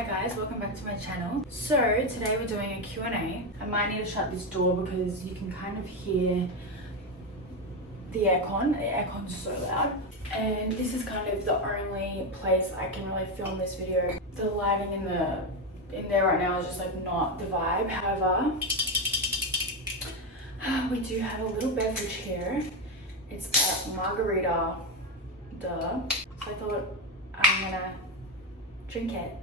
Hi guys, welcome back to my channel. So today we're doing a Q&A. I might need to shut this door because you can kind of hear the aircon. The aircon's so loud. And this is kind of the only place I can really film this video. The lighting in there right now is just like not the vibe. However, we do have a little beverage here. It's a margarita, duh. So I thought I'm gonna drink it.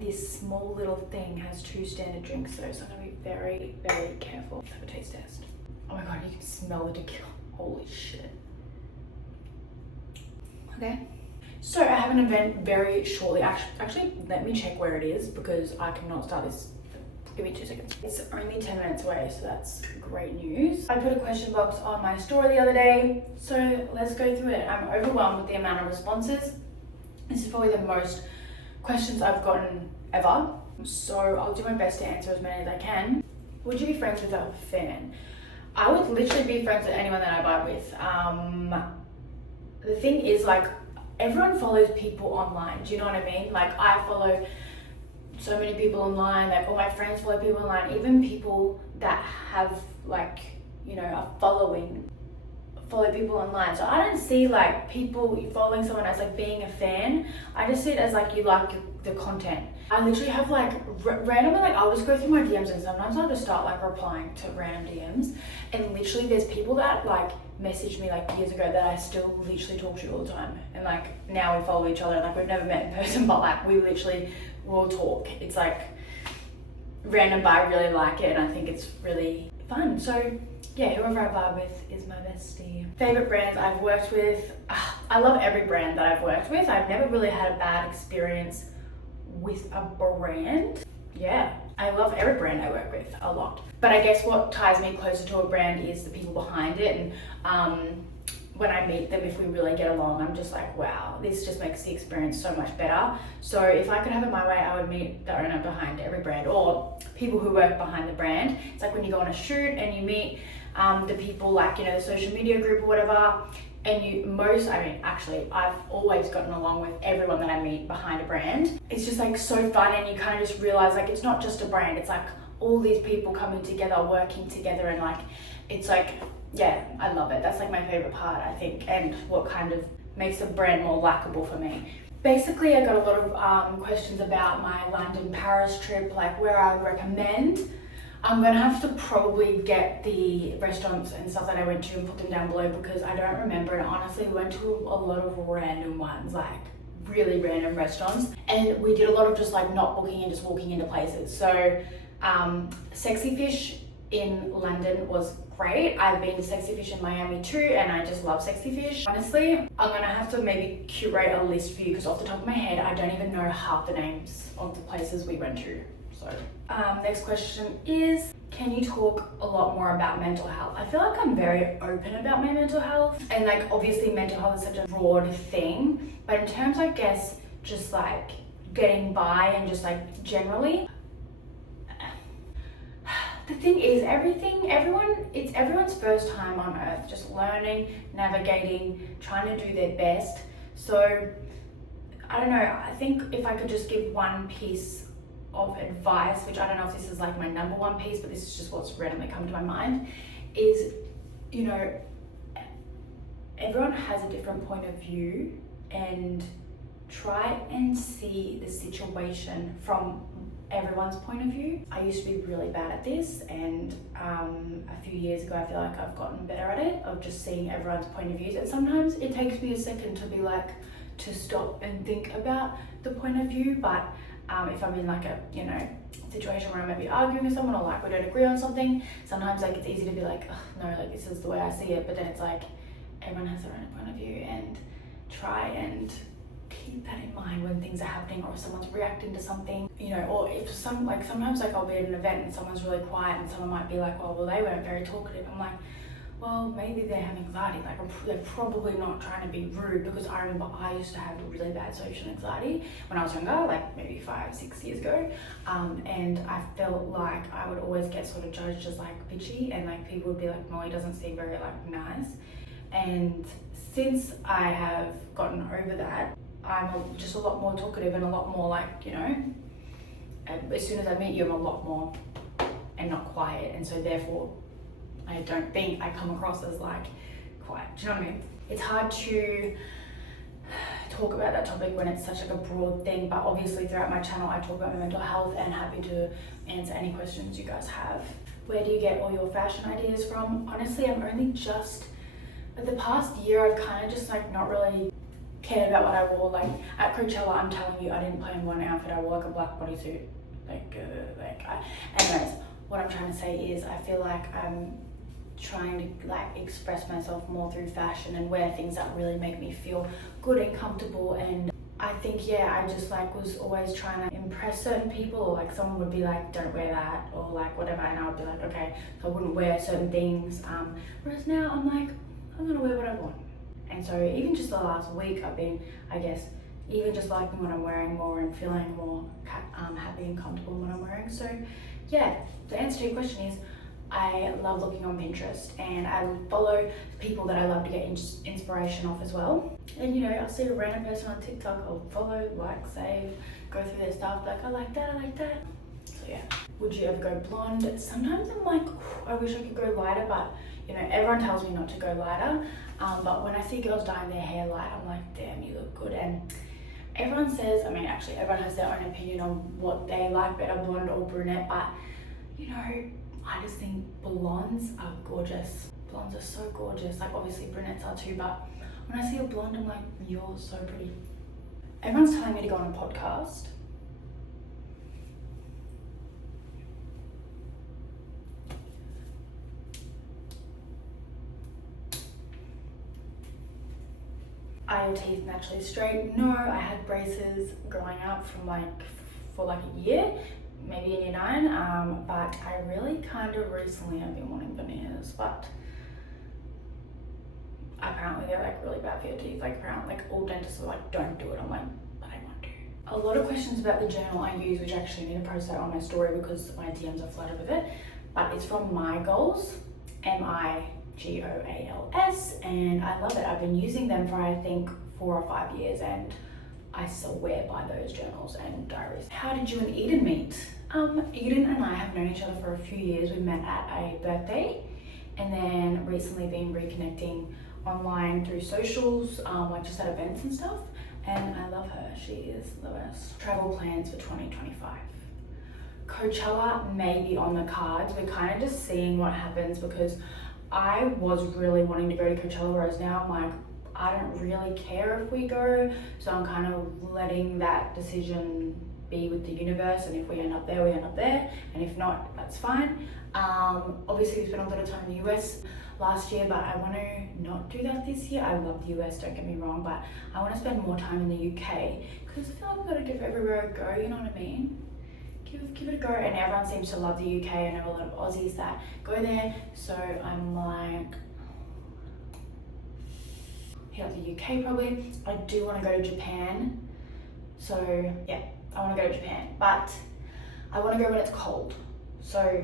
This small little thing has 2 standard drinks, so I'm gonna be very, very careful. Let's have a taste test. Oh my god, you can smell the tequila. Holy shit. Okay. So I have an event very shortly. Actually, let me check where it is because I cannot start this. Give me 2 seconds. It's only 10 minutes away, so that's great news. I put a question box on my story the other day, so let's go through it. I'm overwhelmed with the amount of responses. This is probably the most questions I've gotten ever, so I'll do my best to answer as many as I can. Would you be friends with a fan? I would literally be friends with anyone that I vibe with. The thing is, like, everyone follows people online, do you know what I mean? Like, I follow so many people online, like all my friends follow people online, even people that have, like, you know, a following follow people online. So I don't see like people following someone as like being a fan. I just see it as like you like the content. I literally have like randomly, like I'll just go through my DMs and sometimes I'll just start like replying to random DMs, and literally there's people that like messaged me like years ago that I still literally talk to all the time, and like now we follow each other, like we've never met in person, but like we literally will talk. It's like random, but I really like it and I think it's really fun. So yeah, whoever I vibe with is my bestie. Favorite brands I've worked with. I love every brand that I've worked with. I've never really had a bad experience with a brand. Yeah, I love every brand I work with a lot. But I guess what ties me closer to a brand is the people behind it. And when I meet them, if we really get along, I'm just like, wow, this just makes the experience so much better. So if I could have it my way, I would meet the owner behind every brand or people who work behind the brand. It's like when you go on a shoot and you meet the people, like, you know, the social media group or whatever, and I've always gotten along with everyone that I meet behind a brand. It's just like so fun, and you kind of just realize like it's not just a brand, it's like all these people coming together, working together, and like it's like, yeah, I love it. That's like my favorite part, I think, and what kind of makes a brand more likable for me. Basically, I got a lot of questions about my London-Paris trip, like where I would recommend. I'm gonna have to probably get the restaurants and stuff that I went to and put them down below because I don't remember, and honestly we went to a lot of random ones, like really random restaurants, and we did a lot of just like not booking and just walking into places. So Sexy Fish in London was great. I've been to Sexy Fish in Miami too, and I just love Sexy Fish. Honestly, I'm gonna have to maybe curate a list for you because off the top of my head I don't even know half the names of the places we went to. So next question is, can you talk a lot more about mental health? I feel like I'm very open about my mental health, and like obviously mental health is such a broad thing, but in terms, I guess, just like getting by and just like generally, the thing is it's everyone's first time on earth, just learning, navigating, trying to do their best. So I don't know, I think if I could just give one piece of advice, which I don't know if this is like my number one piece, but this is just what's randomly come to my mind, is, you know, everyone has a different point of view, and try and see the situation from everyone's point of view. I used to be really bad at this, and a few years ago I feel like I've gotten better at it, of just seeing everyone's point of views, and sometimes it takes me a second to be like, to stop and think about the point of view. But if I'm in like a, you know, situation where I might be arguing with someone or like we don't agree on something, sometimes like it's easy to be like, oh, no, like this is the way I see it. But then it's like everyone has their own point of view, and try and keep that in mind when things are happening or if someone's reacting to something, you know. Or if sometimes like I'll be at an event and someone's really quiet and someone might be like, oh, well, they weren't very talkative. I'm like, well, maybe they have anxiety. Like they're probably not trying to be rude, because I remember I used to have really bad social anxiety when I was younger, like maybe 5-6 years ago, and I felt like I would always get sort of judged as like bitchy, and like people would be like, Molly doesn't seem very like nice. And since I have gotten over that, I'm just a lot more talkative and a lot more like, you know, as soon as I meet you, I'm a lot more and not quiet. And so therefore, I don't think I come across as like quiet. Do you know what I mean? It's hard to talk about that topic when it's such like a broad thing, but obviously throughout my channel, I talk about my mental health and happy to answer any questions you guys have. Where do you get all your fashion ideas from? Honestly, I'm only just, the past year, I've kind of just like not really cared about what I wore. Like at Coachella, I'm telling you, I didn't plan one outfit. I wore like a black bodysuit. Anyways, what I'm trying to say is I feel like I'm trying to like express myself more through fashion and wear things that really make me feel good and comfortable. And I think, yeah, I just like was always trying to impress certain people, or like someone would be like, don't wear that, or like whatever, and I would be like, okay, so I wouldn't wear certain things. Whereas now I'm like, I'm gonna wear what I want. And so even just the last week, I've been, I guess, even just liking what I'm wearing more and feeling more happy and comfortable in what I'm wearing. So yeah, the answer to your question is, I love looking on Pinterest, and I follow people that I love to get inspiration off as well. And you know, I'll see a random person on TikTok, I'll follow, like, save, go through their stuff, like, I like that, I like that. So yeah. Would you ever go blonde? Sometimes I'm like, I wish I could go lighter, but you know, everyone tells me not to go lighter. But when I see girls dyeing their hair light, I'm like, damn, you look good. And everyone says, I mean, actually, everyone has their own opinion on what they like better, blonde or brunette, but you know, I just think blondes are gorgeous. Blondes are so gorgeous. Like obviously brunettes are too, but when I see a blonde, I'm like, you're so pretty. Everyone's telling me to go on a podcast. Are your teeth naturally straight? No, I had braces growing up from for like a year, maybe in year 9, but I really kind of recently have been wanting veneers, but apparently they're like really bad for your teeth. Like apparently like all dentists are like, don't do it. I'm like, but I want to. A lot of questions about the journal I use, which actually I need to post that on my story because my DMs are flooded with it, but it's from My Goals, MIGOALS, and I love it. I've been using them for I think 4 or 5 years, and I swear by those journals and diaries. How did you and Eden meet? Eden and I have known each other for a few years. We met at a birthday, and then recently been reconnecting online through socials, like just at events and stuff. And I love her. She is the best. Travel plans for 2025. Coachella may be on the cards. We're kind of just seeing what happens because I was really wanting to go to Coachella, whereas now I'm like, I don't really care if we go. So I'm kind of letting that decision be with the universe, and if we end up there, we end up there, and if not, that's fine. Obviously we spent a lot of time in the US last year, but I want to not do that this year. I love the US, don't get me wrong, but I want to spend more time in the UK because I feel like we've got to give everywhere a go, you know what I mean? Give it a go. And everyone seems to love the UK. I know a lot of Aussies that go there, so I'm like, hit up the UK probably. I do want to go to Japan, so yeah, I want to go to Japan, but I want to go when it's cold. So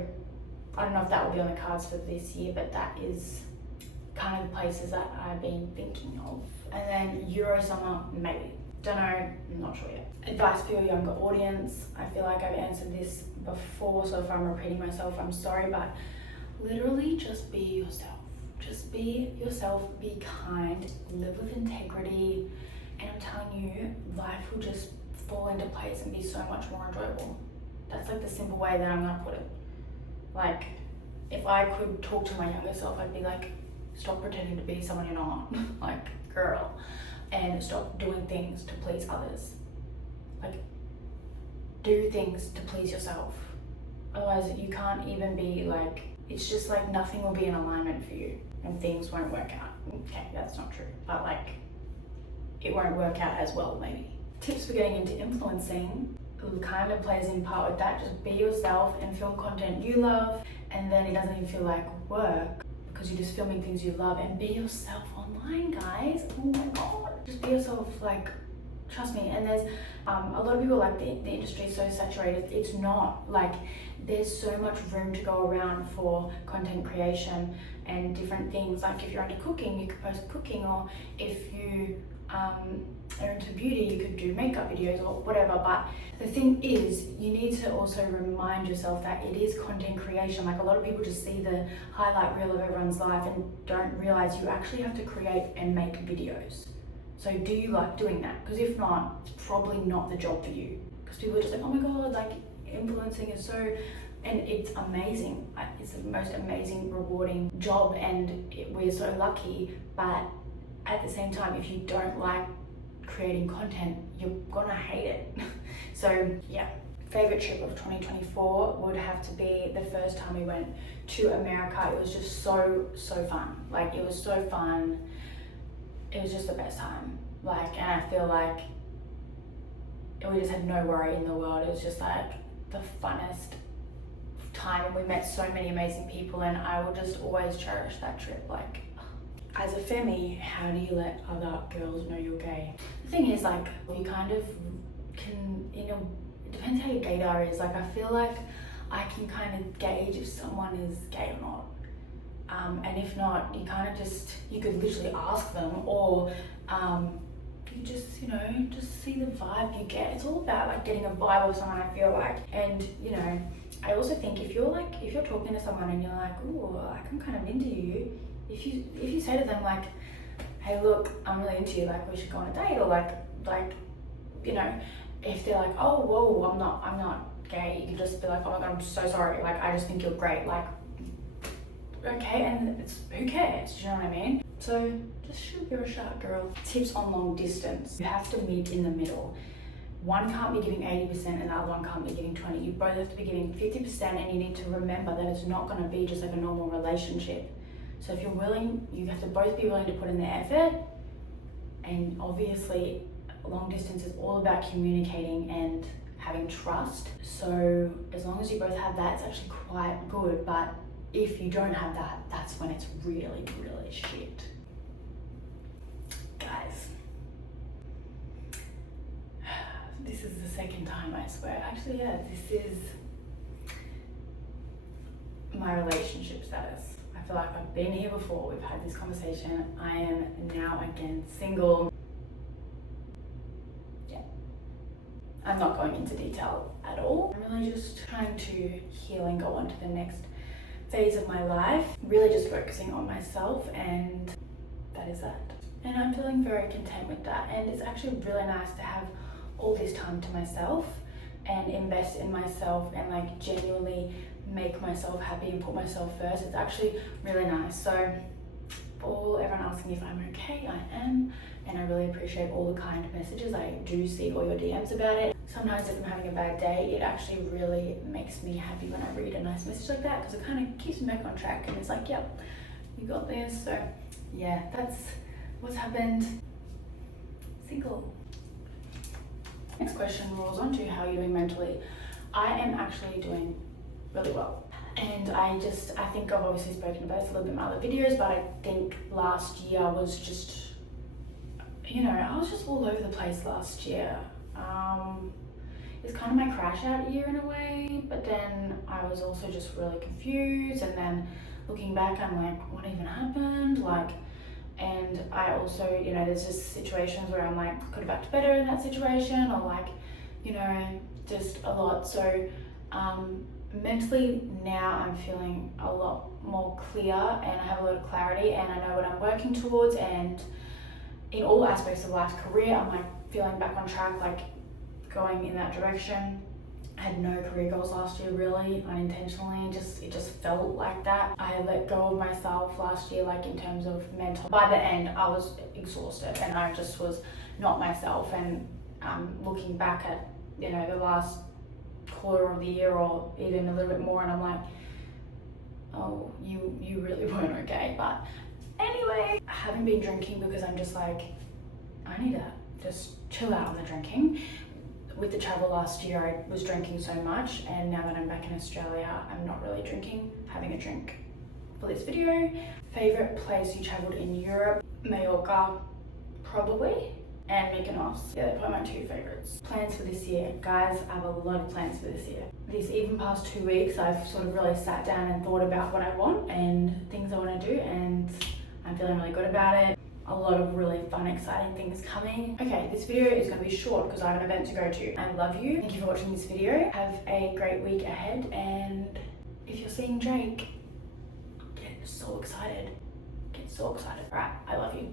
I don't know if that will be on the cards for this year, but that is kind of the places that I've been thinking of. And then Euro summer, maybe. Don't know, I'm not sure yet. Advice for your younger audience. I feel like I've answered this before, so if I'm repeating myself, I'm sorry, but literally just be yourself. Just be yourself, be kind, live with integrity, and I'm telling you, life will just fall into place and be so much more enjoyable. That's like the simple way that I'm gonna put it. Like, if I could talk to my younger self, I'd be like, stop pretending to be someone you're not. Like, girl. And stop doing things to please others. Like, do things to please yourself. Otherwise, you can't even be like, it's just like nothing will be in alignment for you and things won't work out. Okay, that's not true, but like, it won't work out as well, maybe. Tips for getting into influencing kind of plays in part with that. Just be yourself and film content you love, and then it doesn't even feel like work because you're just filming things you love. And be yourself online, guys. Oh my god. Just be yourself, like, trust me. And there's a lot of people, like, the industry is so saturated. It's not. Like, there's so much room to go around for content creation and different things. Like, if you're into cooking, you could post cooking, or if you are into beauty, you could do makeup videos or whatever. But the thing is, you need to also remind yourself that it is content creation. Like, a lot of people just see the highlight reel of everyone's life and don't realize you actually have to create and make videos. So do you like doing that? Because if not, it's probably not the job for you. Because people are just like, oh my god, like, influencing is so, and it's amazing. It's the most amazing, rewarding job, and we're so lucky. But at the same time, if you don't like creating content, you're gonna hate it. So yeah, favorite trip of 2024 would have to be the first time we went to America. It was just so fun. Like, it was so fun. It was just the best time. Like, and I feel like we just had no worry in the world. It was just like the funnest time, and we met so many amazing people, and I will just always cherish that trip. Like, as a femi, how do you let other girls know you're gay? The thing is, like, you kind of can, you know, it depends how your gaydar is. Like, I feel like I can kind of gauge if someone is gay or not. And if not, you kind of just, you could literally ask them, or you just, you know, just see the vibe you get. It's all about, like, getting a vibe of someone, I feel like. And, you know, I also think if you're talking to someone and you're like, ooh, like, I'm kind of into you, if you say to them, like, hey, look, I'm really into you, like, we should go on a date, or like, you know, if they're like, oh, whoa, I'm not gay, you can just be like, oh my god, I'm so sorry, like, I just think you're great, like, okay, and it's, who cares, do you know what I mean? So just shoot your shot, girl. Tips on long distance: you have to meet in the middle. One can't be giving 80% and the other one can't be giving 20. You both have to be giving 50%, and you need to remember that it's not going to be just like a normal relationship. So if you're willing, you have to both be willing to put in the effort. And obviously, long distance is all about communicating and having trust. So as long as you both have that, it's actually quite good. But if you don't have that, that's when it's really, really shit. Guys, this is the second time, I swear. Actually, yeah, this is my relationship status. I feel like I've been here before, we've had this conversation. I am now again single. Yeah. I'm not going into detail at all. I'm really just trying to heal and go on to the next phase of my life. Really just focusing on myself, and that is that. And I'm feeling very content with that. And it's actually really nice to have all this time to myself and invest in myself and, like, genuinely make myself happy and put myself first. It's actually really nice. So for everyone asking if I'm okay, I am, and I really appreciate all the kind messages. I do see all your DMs about it. Sometimes if I'm having a bad day, it actually really makes me happy when I read a nice message like that, because it kind of keeps me back on track, and it's like, yep, you got this. So yeah, that's what's happened. Single. Next question rolls on to how you're doing mentally. I am actually doing really well. And I think I've obviously spoken about this a little bit in my other videos, but I think last year was just, you know, I was just all over the place last year. It's kind of my crash out year in a way, but then I was also just really confused, and then looking back, I'm like, what even happened? Like, and I also, you know, there's just situations where I'm like, could have acted better in that situation, or like, you know, just a lot. So mentally now I'm feeling a lot more clear, and I have a lot of clarity, and I know what I'm working towards, and in all aspects of life, career, I'm like feeling back on track, like going in that direction. I had no career goals last year, really, unintentionally. It just felt like that. I let go of myself last year, like in terms of mental. By the end, I was exhausted, and I just was not myself. And looking back at, you know, the last quarter of the year, or even a little bit more, and I'm like, oh, you really weren't okay. But anyway, I haven't been drinking because I'm just like, I need to just chill out on the drinking. With the travel last year, I was drinking so much, and now that I'm back in Australia, I'm not really drinking, having a drink for this video. Favorite place you traveled in Europe? Mallorca, probably. and Mykonos. Yeah, they're probably my two favorites. Plans for this year. Guys, I have a lot of plans for this year. These even past 2 weeks, I've sort of really sat down and thought about what I want and things I want to do, and I'm feeling really good about it. A lot of really fun, exciting things coming. Okay, this video is going to be short because I have an event to go to. I love you. Thank you for watching this video. Have a great week ahead, and if you're seeing Drake, get so excited. Get so excited. All right, I love you.